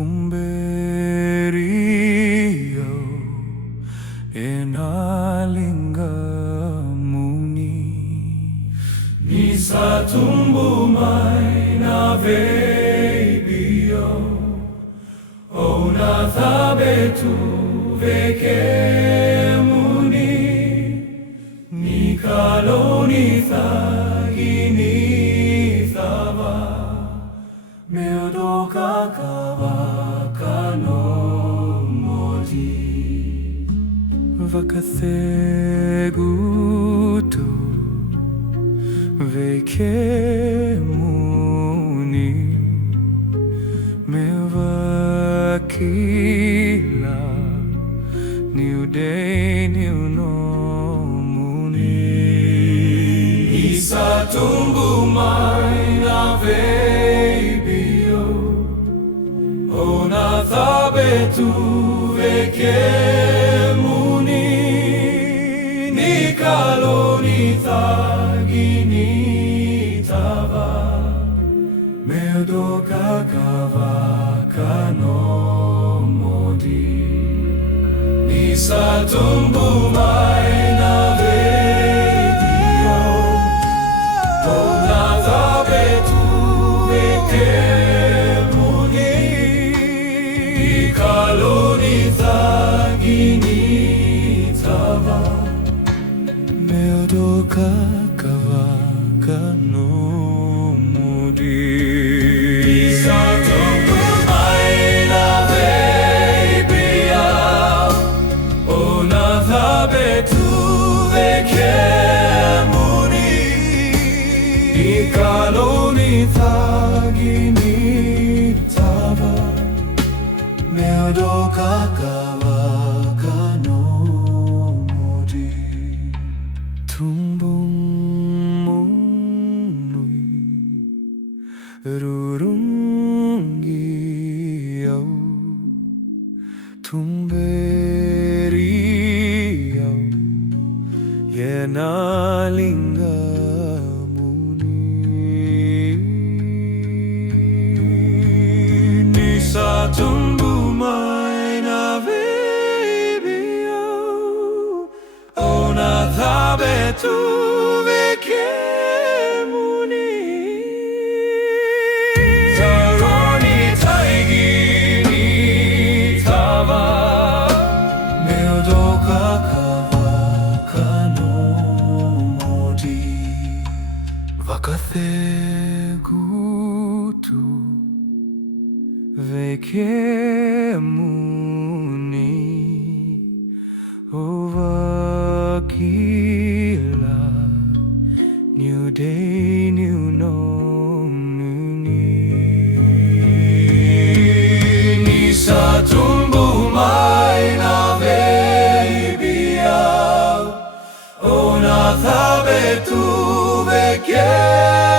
Tumberio enalingamuni Nisa tumbu mai na vebio Ona thabetu vekemuni Nikaloni thagini thava Meodoka kawakano modi Vakathegutu vekemuni Mevakila New day, new nomuni Isa tumbu mai na vebio Ona thabetu vekemuni Nikaloni thagini tava Meodoka kawakano modi Nisa tumbu mai na vebio Ona thabetu vekemuni Nikaloni thagini tava Meodoka kawakano modi Nisa tumbu mai na vebio Ona thabetu vekemuni Nikaloni thagini tava Meodoka kawakano modi Tumbung munui Rurungi au Tumberi au Yenalingamuni Nisa tumbu mai na vebio Ona thabetu vekemuni Taroni taigini tava Meodoka kawakano modi Vakathegutu vekemuni Ovakila New day, new nomuni Nisa tumbu mai na vebia Ona thabetu vekemuni